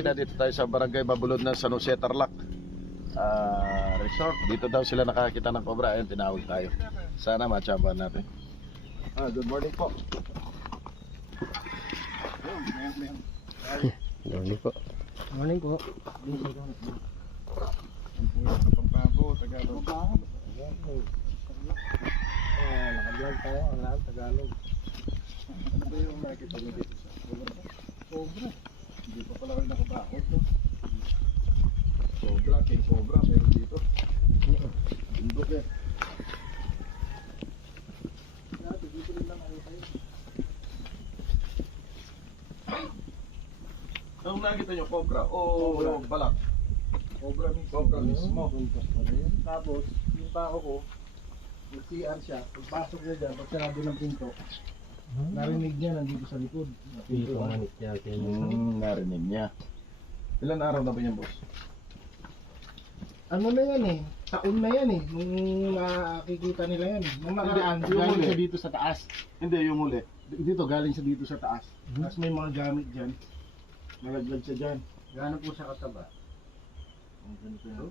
Aida, dito tayo sa Barangay Babulod ng San Jose, Tarlac Resort. Dito daw sila nakakita ng cobra. Ayun, tinawag tayo. Sana matsambahan natin. Good morning po. Morning po. Morning po. Pampampo, Tagalog. Naka-vlog tayo, ang lahat Tagalog. Ano ba yung nakikita mo dito sa cobra? Hindi pa pala kayo nakabakot, no? Cobra, king cobra, meron dito. Bundok eh. Dito rin lang kayo. Anong nakita nyo, cobra o balak? Cobra mismo. Cobra mismo. Tapos, yung tao ko, yung CR siya, pagpasok niya dyan, pag sarado ng pinto, narinig niya nandito sa likod. Dito manit niya. Narinig niya. Ilan araw na ba yan, boss? Ano na yan eh, taon na yan eh, nung nakikita nila yan. Nung nakaraan, Hindi, yung galing huli. siya dito sa taas. Hindi, yung huli. Dito, galing siya dito sa taas. Tapos may mga gamit dyan. Nalaglag siya dyan. Gano'n po siya kataba? Ang ganito yan.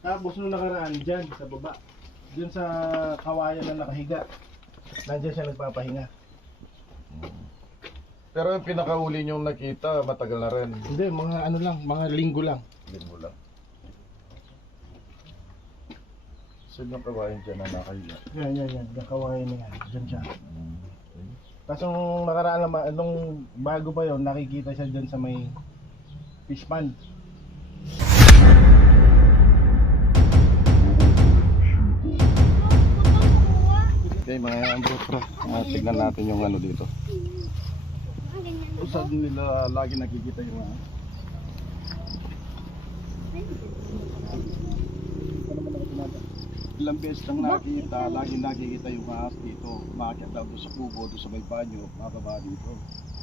Tapos nung nakaraan dyan, sa baba. Dyan sa kawayan na nakahiga. Nandiyan siya nagpapahinga. Pero yung pinakahuli niyong nakita, matagal na rin. Hindi, mga ano lang, mga linggo lang. Linggo lang. Saan yung kawain dyan na nakahiga? Yan. Yung kawayan na yan. Dyan siya. Tapos nung nakaraan naman, nung bago pa yon nakikita siya dyan sa may fish pond. Okay, mga bro, tignan natin yung ano dito. Saan nila lagi nakikita yung ilang beses lang nakita, lagi nakikita yung ahas dito. Makakita daw doon sa kubo, doon sa may banyo, mababa dito.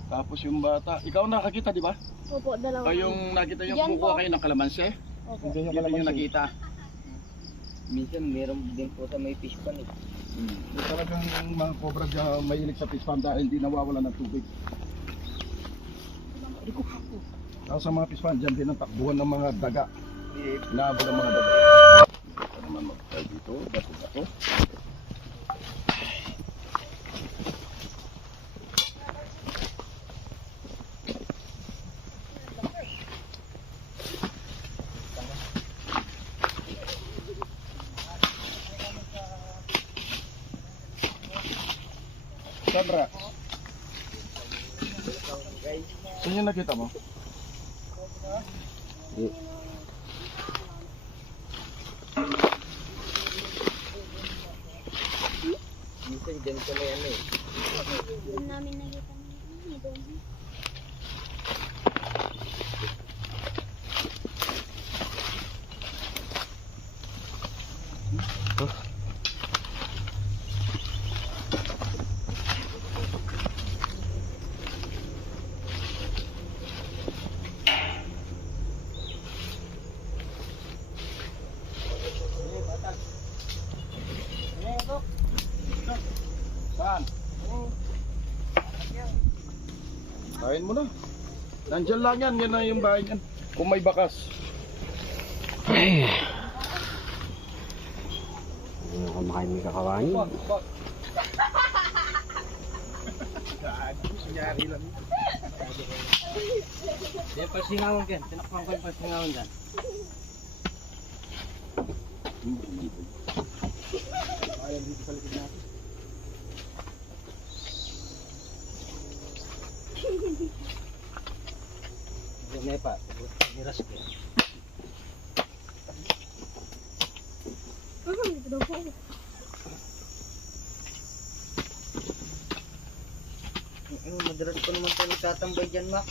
Tapos yung bata, ikaw nakakita di ba? Opo, dalawa. O yung nakita yung Yan kukuha po. kayo ng kalamansi? Opo. Dito yung nakita. Minsan meron din po sa may fish pan eh. Talagang mga cobra dyan mahilig sa fish pond dahil hindi nawawala ng tubig. Tapos sa mga fish pond dyan din ang takbuhan ng mga daga. Inaabot ng mga daga. Ito naman magpapay dito, bato-bato. Sandra, saan yung nakita mo? Minsan dyan sa may ano eh. Doon namin nakita niya doon. Saan? Kain mo na. Nandyan lang yan, yan na yung bahay yan. Kung may bakas. Ano kumakain may kakawain? Sunyari lang. Yan, pasingawan dyan. Tinakpan ko yung pasingawan dyan. Ayan dito sa likod natin. Diyan na pa. Miras ko. Dito daw po. Madalas ko naman tayo nagtatambay dyan, Mac.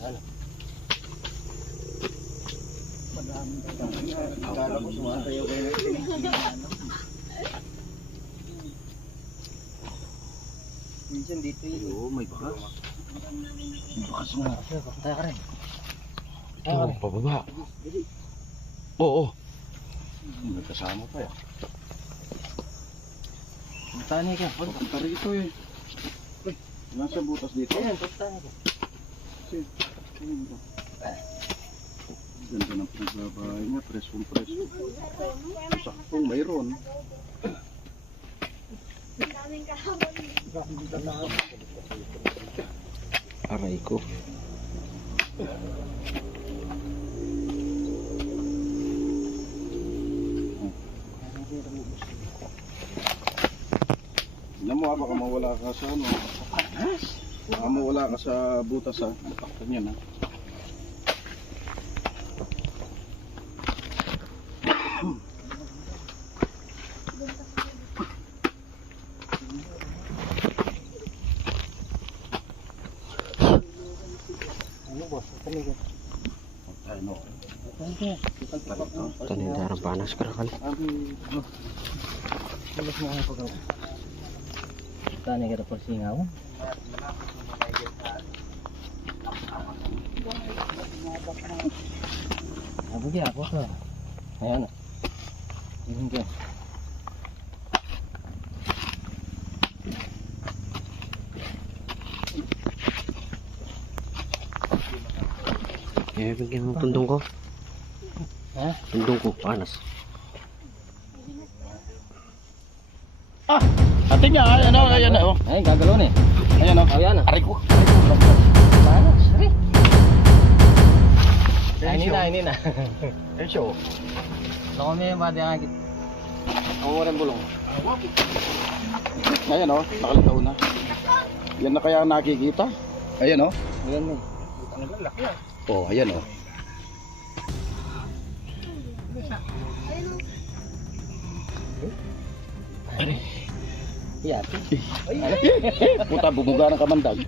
Ano? Akala ko sumasayaw kayo ng tinignan. Minsan dito yun. Oo, may bakas. May bakas nga. Kaya ka rin. Ito, pababa. Oo. May kasama pa yan. Tani ka. Punta rito eh. Uy, nasa butas dito. Ayan, tani ka. Ganda ng pinagbabahay niya, preskong presko. Saktong mayroon. Ang daming kahabol. Aray ko. Tignan mo baka mawala ka sa ano. Baka mawala ka sa butas ha. Matakpan yan ha. Ano? Tanindarang panas karakal. Tani ka tapos singaw. Apa dia apa ka? Ayan. Ini dia. Eh, bigyan mo tundong ko. Ha? Tundong ko, panas. Ate niya, ayan o, ayan o. Ay, gagalaw ni. Ayan o. Oh, yan ah. Aray ko. Panas. Ay, ini na. Ayan siya o. Loko mo yung badi ang ang murang bulong. Ayan o, nakalitaw na. Yan na kaya nakikita. Ayan o. Ayan mo. Oh, ayan o. Iya. Puta, bumuga ng kamandag.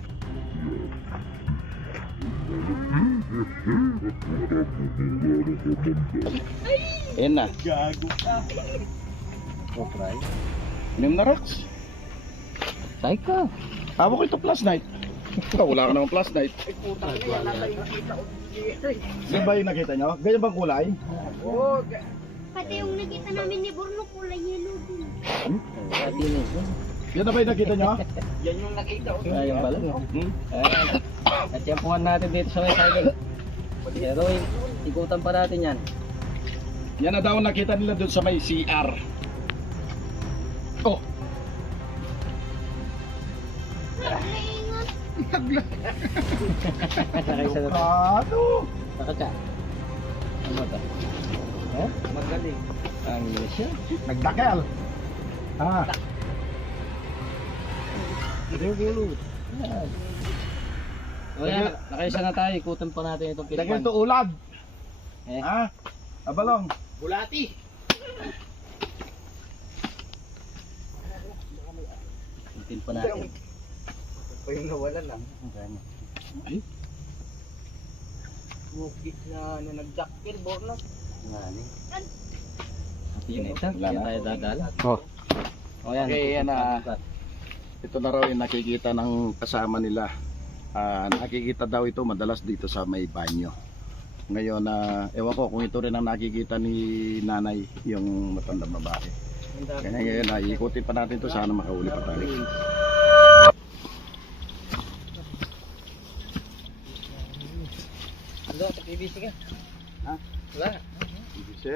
Ayan na. Okay. Inom na rocks. Say ka. Hawak ko ito plus night. Ikaw, wala ka naman plus night. Yan ba yung nakita nyo? Ganyan bang kulay? Pati yung nakita namin ni Borno kulay yellow din. Pati ni. Yan na ba yung nakita nyo? Ayun pala. At tiyempuhan natin dito sa may cycle. Pero ikutan pa natin yan. Yan na daw ang nakita nila dun sa may CR. Oh, Naingat. Nakaysa na. ano? Nakaka. Ano ba? Eh? Magaling. Ang siya. Nagdakal. Ah, O yan, nakaysa na tayo. Ikutan pa natin itong lagyan pilipan. ito ulad. Eh? Ah, abalong. Ikutin pa natin. Pa yung nawala lang. Ay, Bukit na nag-jackpil, Borno. Ngani. Yun ito. Wala Yan na. tayo dadala. Oh. O yan. Okay, yan na. ikutan. ito na raw yung nakikita ng kasama nila. Nakikita daw ito madalas dito sa may banyo. Ngayon, ewan ko kung ito rin ang nakikita ni nanay, yung matandang babae. Kaya ngayon, ikutin pa natin ito, sana makauli pa tayo. Ano, sa PBC ka? Ha? Wala. Kasi,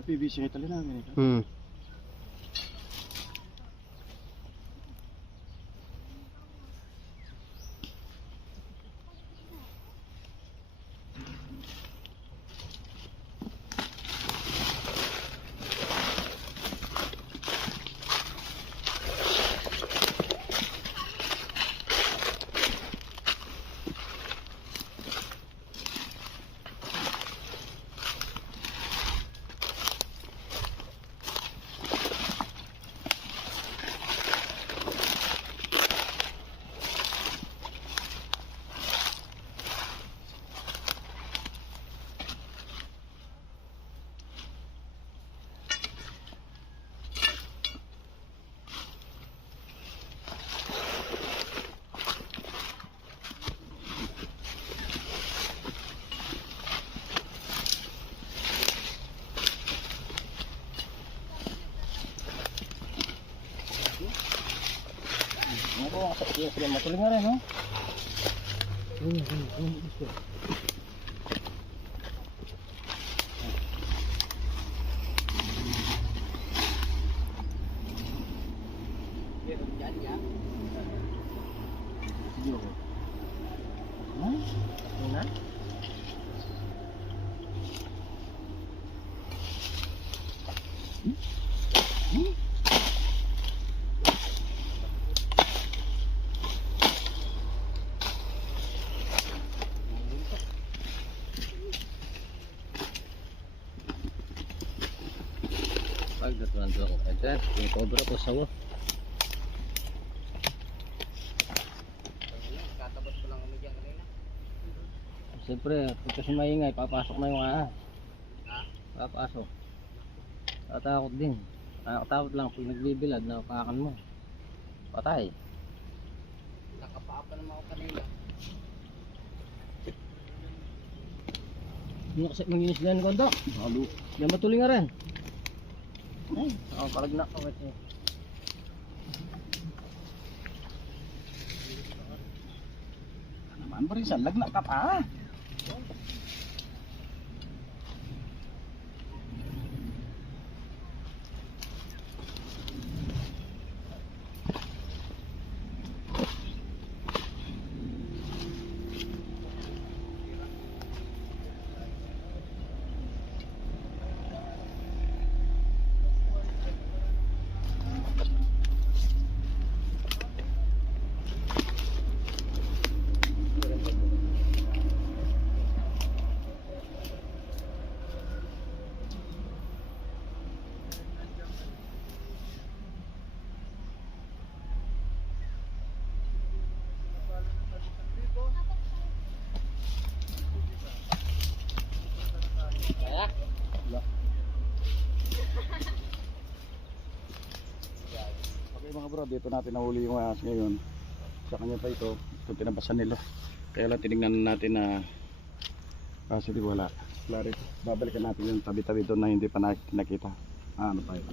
Ito PVC ng Italian namin ito. Hmm. Ano ko, sige, matuloy nga rin, no? Una? Pagdatuan ko ito, yung cobra ko sa mo. Siyempre, pag kasi maingay, papasok na yung papasok. Tatakot din. Takot lang pag nagbibilad, napakan mo. Patay. Nakapapa naman ako kanina. Hindi kasi manginis lang ko, Dok. Halo. Yan matuloy nga rin. Ay, palagnak ko kasi. Naman ba rin siya? Lagnak ka pa. Okay mga bro, dito natin nahuli yung ahas ngayon. Sa kanya pa ito tinabasan nila. Kaya lang tinignan natin na kasi di wala. Clarit. Babalikan natin yung tabi-tabi doon na hindi pa nakita. Ano pa ito?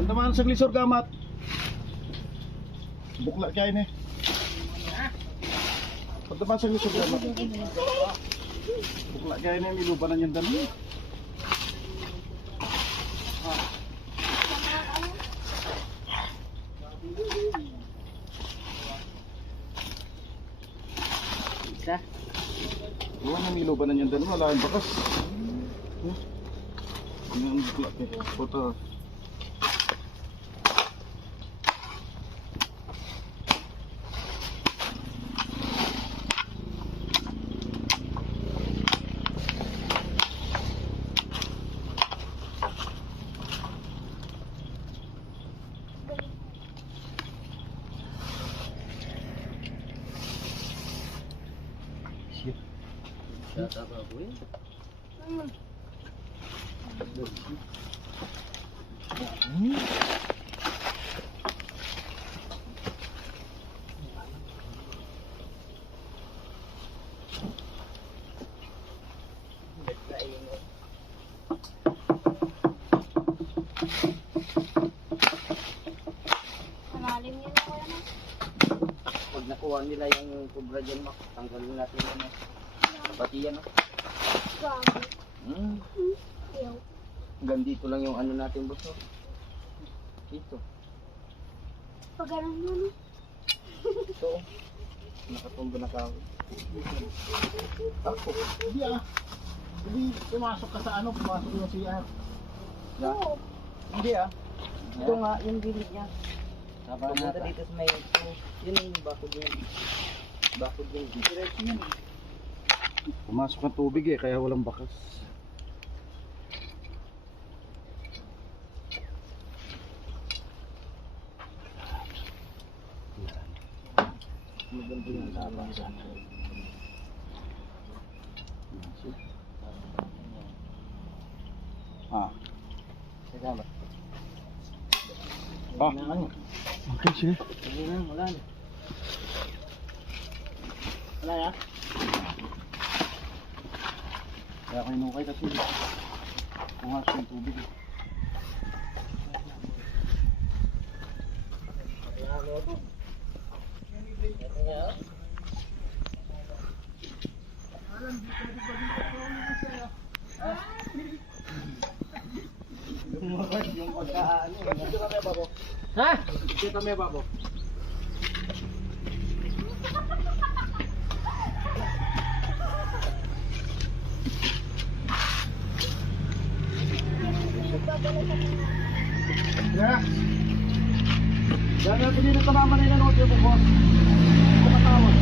Pantamaan sa glisor gamat. Bukla kaya ini. Pantamaan sa glisor gamat. Bukla kaya ini nilubanan yung dami. Isa. Buwan na nilubanan yung dami. Wala ang bakas. Yung bukla kaya. Puto. Tama ko eh. kuha nila yung kubra dyan, Mac. Tanggalin natin yung batiyan, no? Bago. Ayaw. Hanggang dito lang yung ano natin, boss, no? Dito. Pag ganun mo, no? Ito, oh. Nakatumba na ka. Ako, hindi ah. Hindi pumasok ka sa ano, pumasok yung CR. Oo. Hindi ah. Ito nga, yung gilid niya. Pumunta dito sa may ito. Yun yung bakod yung... Bakod yung... Diretso yun. Pumasok ang tubig eh, kaya walang bakas. Maganda yung tama. Ah. Salamat. Oh. Okay, sige. Sige na, wala na. Wala ya? Kaya kayo nukay kasi pumasok yung tubig eh. Yung pagkaan. Kita may babo. Ha? Kita may babo. Yeah. Dahil natin dito sa mama nila no, yung bukos. Kumatawag.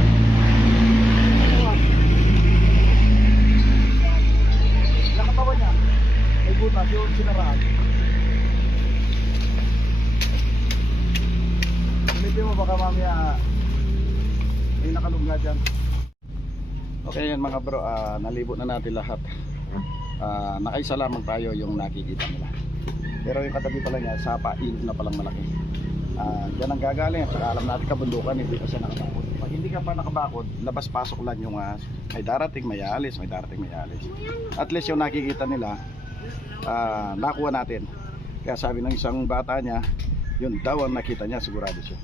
Nakatawa niya. May butas yung sinaraan. Silipin mo baka mamaya may nakalungga dyan. Okay yan mga bro, nalibot na natin lahat. Nakaisa lamang tayo yung nakikita nila. Pero yung katabi pala niya, sapa, ilog na palang malaki. Diyan ang gagaling, saka alam natin kabundukan, hindi pa siya nakabakod. Pag hindi ka pa nakabakod, labas-pasok lang yung may darating, may alis, may darating, may alis. At least yung nakikita nila, nakuha natin. Kaya sabi ng isang bata niya, yun daw ang nakita niya, sigurado siya.